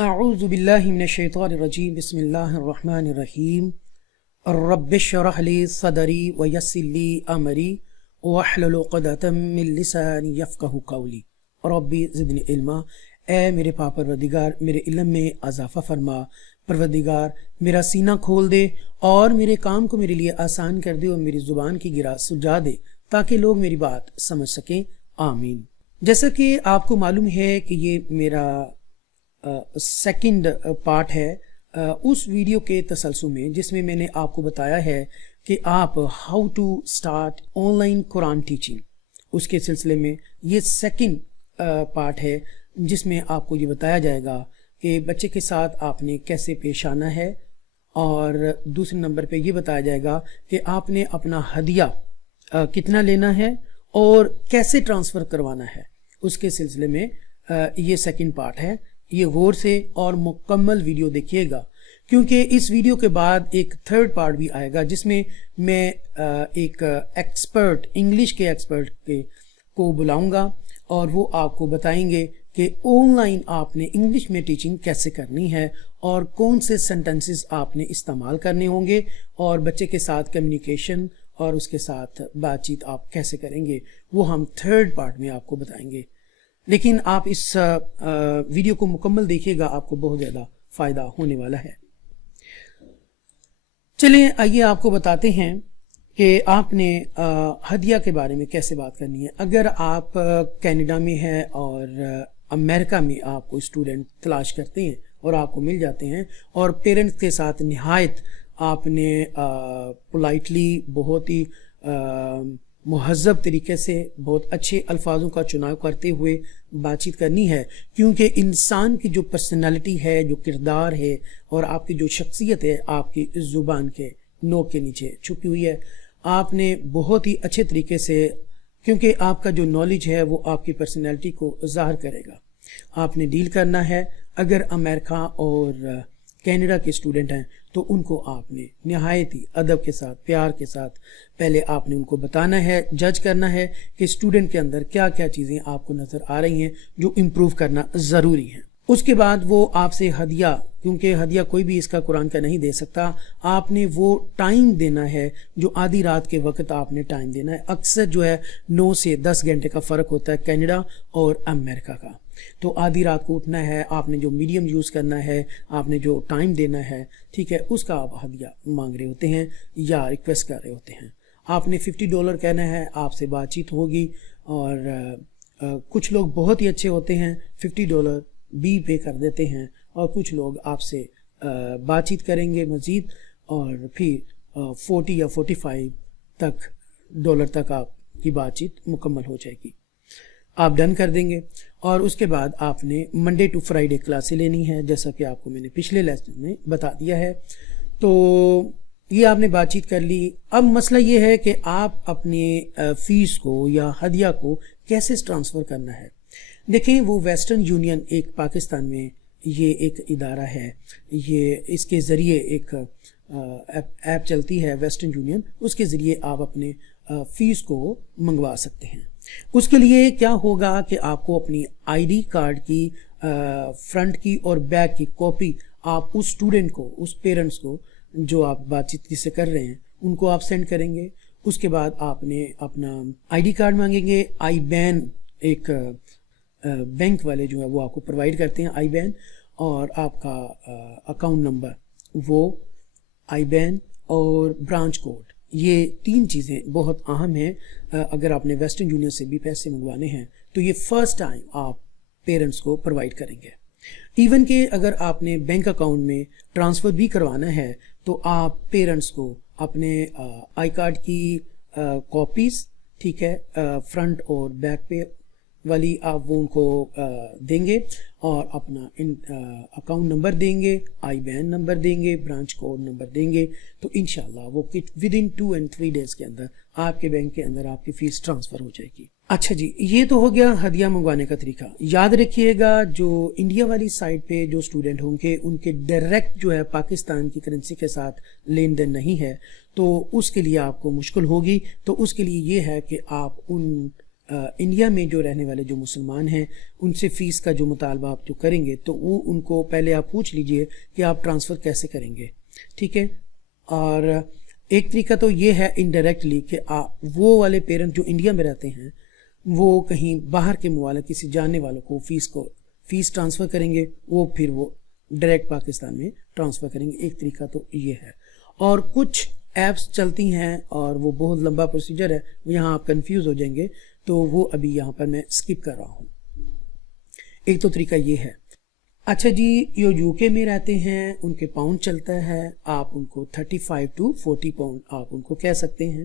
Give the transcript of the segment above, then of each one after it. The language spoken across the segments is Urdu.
اعوذ باللہ من الشیطان الرجیم بسم اللہ الرحمن الرحیم رب اشرح لی صدری ویسر لی امری واحلل عقدۃ من لسانی یفقہوا قولی ربی زدنی علما۔ اے میرے پاک پروردگار میرے علم میں اضافہ فرما، پروردگار میرا سینہ کھول دے اور میرے کام کو میرے لیے آسان کر دے اور میری زبان کی گرا سجا دے تاکہ لوگ میری بات سمجھ سکیں، آمین۔ جیسا کہ آپ کو معلوم ہے کہ یہ میرا سیکنڈ پارٹ ہے اس ویڈیو کے تسلسل میں، جس میں نے آپ کو بتایا ہے کہ آپ ہاؤ ٹو سٹارٹ آن لائن قرآن ٹیچنگ، اس کے سلسلے میں یہ سیکنڈ پارٹ ہے جس میں آپ کو یہ بتایا جائے گا کہ بچے کے ساتھ آپ نے کیسے پیش آنا ہے، اور دوسرے نمبر پہ یہ بتایا جائے گا کہ آپ نے اپنا ہدیہ کتنا لینا ہے اور کیسے ٹرانسفر کروانا ہے۔ اس کے سلسلے میں یہ سیکنڈ پارٹ ہے، یہ غور سے اور مکمل ویڈیو دیکھیے گا، کیونکہ اس ویڈیو کے بعد ایک تھرڈ پارٹ بھی آئے گا جس میں میں ایک ایکسپرٹ، انگلش کے ایکسپرٹ کو بلاؤں گا اور وہ آپ کو بتائیں گے کہ آن لائن آپ نے انگلش میں ٹیچنگ کیسے کرنی ہے اور کون سے سینٹنسز آپ نے استعمال کرنے ہوں گے، اور بچے کے ساتھ کمیونیکیشن اور اس کے ساتھ بات چیت آپ کیسے کریں گے، وہ ہم تھرڈ پارٹ میں آپ کو بتائیں گے۔ لیکن آپ اس ویڈیو کو مکمل دیکھیے گا، آپ کو بہت زیادہ فائدہ ہونے والا ہے۔ چلیں آئیے آپ کو بتاتے ہیں کہ آپ نے ہدیہ کے بارے میں کیسے بات کرنی ہے۔ اگر آپ کینیڈا میں ہیں اور امریکہ میں آپ کو اسٹوڈنٹ تلاش کرتے ہیں اور آپ کو مل جاتے ہیں، اور پیرنٹس کے ساتھ نہایت آپ نے پولائٹلی، بہت ہی مہذب طریقے سے، بہت اچھے الفاظوں کا چناؤ کرتے ہوئے بات چیت کرنی ہے، کیونکہ انسان کی جو پرسنالٹی ہے، جو کردار ہے اور آپ کی جو شخصیت ہے، آپ کی زبان کے نوک کے نیچے چھپی ہوئی ہے۔ آپ نے بہت ہی اچھے طریقے سے، کیونکہ آپ کا جو نالج ہے وہ آپ کی پرسنالٹی کو ظاہر کرے گا، آپ نے ڈیل کرنا ہے۔ اگر امریکہ اور کینیڈا کے اسٹوڈنٹ ہیں تو ان کو آپ نے نہایت ہی ادب کے ساتھ، پیار کے ساتھ پہلے آپ نے ان کو بتانا ہے، جج کرنا ہے کہ اسٹوڈنٹ کے اندر کیا کیا چیزیں آپ کو نظر آ رہی ہیں جو امپروو کرنا ضروری ہیں۔ اس کے بعد وہ آپ سے ہدیہ، کیونکہ ہدیہ کوئی بھی اس کا قرآن کا نہیں دے سکتا، آپ نے وہ ٹائم دینا ہے جو آدھی رات کے وقت آپ نے ٹائم دینا ہے۔ اکثر جو ہے 9 سے 10 گھنٹے کا فرق ہوتا ہے کینیڈا اور امریکہ کا، تو آدھی رات کو اٹھنا ہے، آپ نے جو میڈیم یوز کرنا ہے، آپ نے جو ٹائم دینا ہے، ٹھیک ہے، اس کا آپ ہدیہ مانگ رہے ہوتے ہیں یا ریکویسٹ کر رہے ہوتے ہیں۔ آپ نے $50 کہنا ہے، آپ سے بات چیت ہوگی، اور کچھ لوگ بہت ہی اچھے ہوتے ہیں، $50 بھی پے کر دیتے ہیں، اور کچھ لوگ آپ سے بات چیت کریں گے مزید، اور پھر 40 یا 45 ڈالر تک آپ کی بات چیت مکمل ہو جائے گی، آپ ڈن کر دیں گے۔ اور اس کے بعد آپ نے منڈے ٹو فرائیڈے کلاسیں لینی ہے، جیسا کہ آپ کو میں نے پچھلے لیسن میں بتا دیا ہے۔ تو یہ آپ نے بات چیت کر لی۔ اب مسئلہ یہ ہے کہ آپ اپنے فیس کو یا ہدیہ کو کیسے ٹرانسفر کرنا ہے۔ دیکھیں، وہ ویسٹرن یونین ایک پاکستان میں یہ ایک ادارہ ہے، یہ اس کے ذریعے ایک ایپ چلتی ہے ویسٹرن یونین، اس کے ذریعے آپ اپنے فیس کو منگوا سکتے ہیں۔ اس کے لیے کیا ہوگا کہ آپ کو اپنی آئی ڈی کارڈ کی فرنٹ کی اور بیک کی کاپی آپ اس اسٹوڈنٹ کو، اس پیرنٹس کو جو آپ بات چیت سے کر رہے ہیں، ان کو آپ سینڈ کریں گے۔ اس کے بعد آپ نے اپنا آئی ڈی کارڈ مانگیں گے، آئی بین، ایک بینک والے جو ہے وہ آپ کو پرووائڈ کرتے ہیں آئی بین، اور آپ کا اکاؤنٹ نمبر، وہ آئی بین اور برانچ کوڈ، یہ 3 چیزیں بہت اہم ہیں۔ اگر آپ نے ویسٹرن یونین سے بھی پیسے منگوانے ہیں تو یہ فرسٹ ٹائم آپ پیرنٹس کو پرووائڈ کریں گے۔ ایون کہ اگر آپ نے بینک اکاؤنٹ میں ٹرانسفر بھی کروانا ہے تو آپ پیرنٹس کو اپنے آئی کارڈ کی کاپیز، ٹھیک ہے، فرنٹ اور بیک پہ والی، آپ وہ ان کو دیں گے، اور اپنا اکاؤنٹ نمبر دیں گے، آئی بین نمبر دیں گے، برانچ کوڈ نمبر دیں گے، تو انشاءاللہ وہ ودن 2 and 3 days کے اندر آپ کے بینک کے اندر آپ کی فیس ٹرانسفر ہو جائے گی۔ اچھا جی، یہ تو ہو گیا ہدیہ منگوانے کا طریقہ۔ یاد رکھیے گا، جو انڈیا والی سائٹ پہ جو اسٹوڈنٹ ہوں گے ان کے ڈائریکٹ جو ہے پاکستان کی کرنسی کے ساتھ لین دین نہیں ہے، تو اس کے لیے آپ کو مشکل ہوگی۔ تو اس کے لیے یہ ہے کہ آپ ان انڈیا میں جو رہنے والے جو مسلمان ہیں ان سے فیس کا جو مطالبہ آپ جو کریں گے تو وہ ان کو پہلے آپ پوچھ لیجئے کہ آپ ٹرانسفر کیسے کریں گے، ٹھیک ہے۔ اور ایک طریقہ تو یہ ہے انڈائریکٹلی کہ وہ والے پیرنٹ جو انڈیا میں رہتے ہیں وہ کہیں باہر کے ممالک کسی جاننے والوں کو فیس ٹرانسفر کریں گے، وہ پھر وہ ڈائریکٹ پاکستان میں ٹرانسفر کریں گے۔ ایک طریقہ تو یہ ہے، اور کچھ ایپس چلتی ہیں اور وہ بہت لمبا پروسیجر ہے، یہاں آپ کنفیوز ہو جائیں گے، تو وہ ابھی یہاں پر میں سکپ کر رہا ہوں۔ ایک تو طریقہ یہ ہے۔ اچھا جی، جو یو کے میں رہتے ہیں ان کے پاؤنڈ چلتا ہے، آپ ان کو 35 to 40 پاؤنڈ آپ ان کو کہہ سکتے ہیں،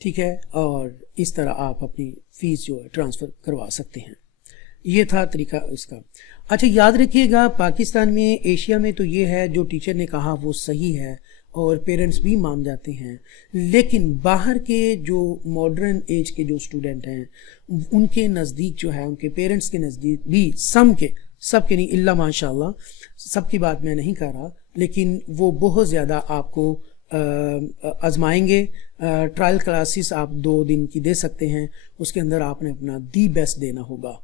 ٹھیک ہے، اور اس طرح آپ اپنی فیس جو ہے ٹرانسفر کروا سکتے ہیں۔ یہ تھا طریقہ اس کا۔ اچھا یاد رکھیے گا، پاکستان میں، ایشیا میں تو یہ ہے جو ٹیچر نے کہا وہ صحیح ہے اور پیرنٹس بھی مان جاتے ہیں، لیکن باہر کے جو ماڈرن ایج کے جو اسٹوڈنٹ ہیں ان کے نزدیک جو ہے، ان کے پیرنٹس کے نزدیک بھی سب کے نہیں، اللہ ماشاء اللہ سب کی بات میں نہیں کر رہا، لیکن وہ بہت زیادہ آپ کو آزمائیں گے۔ ٹرائل کلاسز آپ 2 دن کی دے سکتے ہیں، اس کے اندر آپ نے اپنا دی بیسٹ دینا ہوگا۔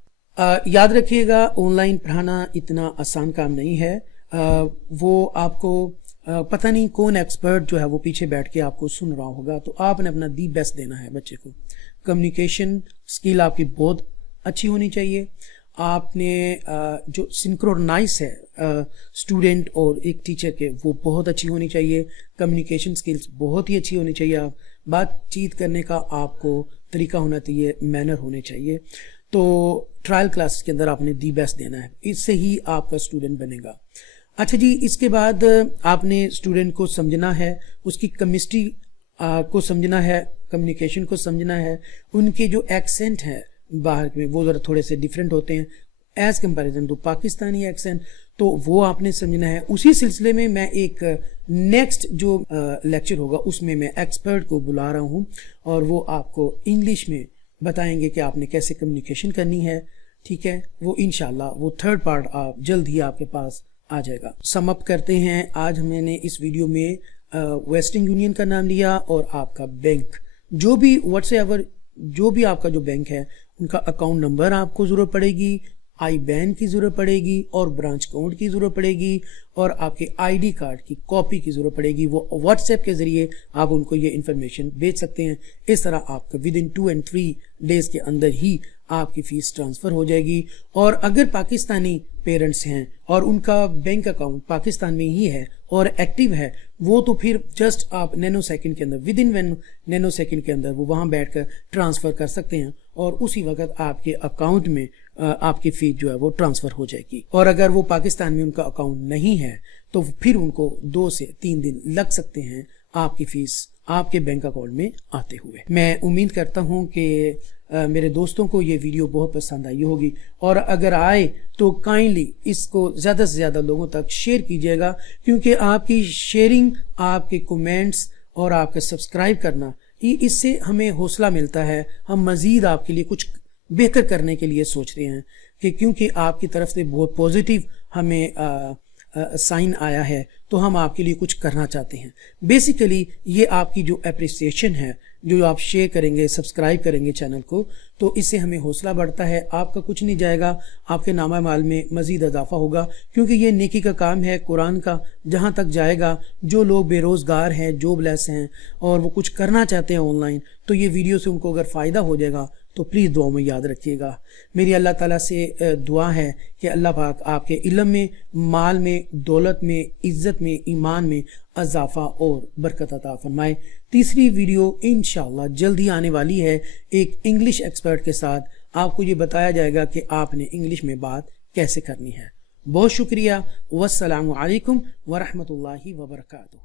یاد رکھیے گا، آن لائن پڑھانا اتنا آسان کام نہیں ہے۔ وہ آپ کو پتہ نہیں کون ایکسپرٹ جو ہے وہ پیچھے بیٹھ کے آپ کو سن رہا ہوگا، تو آپ نے اپنا دی بیسٹ دینا ہے بچے کو۔ کمیونیکیشن سکل آپ کی بہت اچھی ہونی چاہیے۔ آپ نے جو سنکرونائز ہے اسٹوڈنٹ اور ایک ٹیچر کے، وہ بہت اچھی ہونی چاہیے۔ کمیونیکیشن سکلز بہت ہی اچھی ہونی چاہیے۔ آپ بات چیت کرنے کا آپ کو طریقہ ہونا چاہیے، مینر ہونے چاہیے۔ تو ٹرائل کلاس کے اندر آپ نے دی بیسٹ دینا ہے، اس سے ہی آپ کا اسٹوڈنٹ بنے گا۔ اچھا جی، اس کے بعد آپ نے اسٹوڈنٹ کو سمجھنا ہے، اس کی کیمسٹری کو سمجھنا ہے، کمیونیکیشن کو سمجھنا ہے۔ ان کے جو ایکسنٹ ہے باہر میں وہ ذرا تھوڑے سے ڈیفرنٹ ہوتے ہیں as comparison to Pakistani accent, تو وہ آپ نے سمجھنا ہے۔ اسی سلسلے میں میں ایک نیکسٹ جو لیکچر ہوگا اس میں ایکسپرٹ کو بلا رہا ہوں، اور وہ آپ کو انگلش میں بتائیں گے کہ آپ نے کیسے کمیونیکیشن کرنی ہے، ٹھیک ہے۔ وہ انشاءاللہ وہ 3rd پارٹ آپ جلد ہی آپ کے پاس آ جائے گا۔ سم اپ کرتے ہیں، آج ہم نے اس ویڈیو میں ویسٹرن یونین کا نام لیا اور آپ کا بینک، جو بھی واٹس ایور جو بھی آپ کا جو بینک ہے ان کا اکاؤنٹ نمبر آپ کو ضرورت پڑے گی، آئی بین کی ضرورت پڑے گی، اور برانچ اکاؤنٹ کی ضرورت پڑے گی، اور آپ کے آئی ڈی کارڈ کی کاپی کی ضرورت پڑے گی۔ وہ واٹس ایپ کے ذریعے آپ ان کو یہ انفارمیشن بھیج سکتے ہیں۔ اس طرح آپ کا ودن 2 and 3 days کے اندر ہی آپ کی فیس ٹرانسفر ہو جائے گی۔ اور اگر پاکستانی پیرنٹس ہیں اور ان کا بینک اکاؤنٹ پاکستان میں ہی ہے اور ایکٹیو ہے، وہ تو پھر جسٹ آپ نینو سیکنڈ کے اندر، ودن نینو سیکنڈ کے اندر وہ وہاں بیٹھ کر ٹرانسفر کر سکتے ہیں، اور اسی وقت آپ کے اکاؤنٹ میں آپ کی فیس جو ہے وہ ٹرانسفر ہو جائے گی۔ اور اگر وہ پاکستان میں ان کا اکاؤنٹ نہیں ہے تو پھر ان کو 2 سے 3 دن لگ سکتے ہیں آپ کی فیس آپ کے بینک اکاؤنٹ میں آتے ہوئے۔ میں امید کرتا ہوں کہ میرے دوستوں کو یہ ویڈیو بہت پسند آئی ہوگی، اور اگر آئے تو کائنڈلی اس کو زیادہ سے زیادہ لوگوں تک شیئر کیجیے گا، کیونکہ آپ کی شیئرنگ، آپ کے کومنٹس اور آپ کا سبسکرائب کرنا، اس سے ہمیں حوصلہ ملتا ہے۔ ہم مزید آپ کے لیے کچھ بہتر کرنے کے لیے سوچ رہے ہیں، کہ کیونکہ آپ کی طرف سے بہت پازیٹیو ہمیں سائن آیا ہے، تو ہم آپ کے لیے کچھ کرنا چاہتے ہیں۔ بیسیکلی یہ آپ کی جو اپریسیشن ہے، جو آپ شیئر کریں گے، سبسکرائب کریں گے چینل کو، تو اس سے ہمیں حوصلہ بڑھتا ہے۔ آپ کا کچھ نہیں جائے گا، آپ کے نامہ مال میں مزید اضافہ ہوگا، کیونکہ یہ نیکی کا کام ہے، قرآن کا جہاں تک جائے گا۔ جو لوگ بے روزگار ہیں، جاب لیس ہیں، اور وہ کچھ کرنا چاہتے ہیں آن لائن، تو یہ ویڈیو سے ان کو اگر فائدہ ہو جائے گا تو پلیز دعاؤں میں یاد رکھیے گا۔ میری اللہ تعالیٰ سے دعا ہے کہ اللہ پاک آپ کے علم میں، مال میں، دولت میں، عزت میں، ایمان میں اضافہ اور برکت عطا فرمائے۔ تیسری ویڈیو انشاءاللہ جلدی آنے والی ہے ایک انگلش ایکسپرٹ کے ساتھ۔ آپ کو یہ بتایا جائے گا کہ آپ نے انگلش میں بات کیسے کرنی ہے۔ بہت شکریہ، والسلام علیکم ورحمۃ اللہ وبرکاتہ۔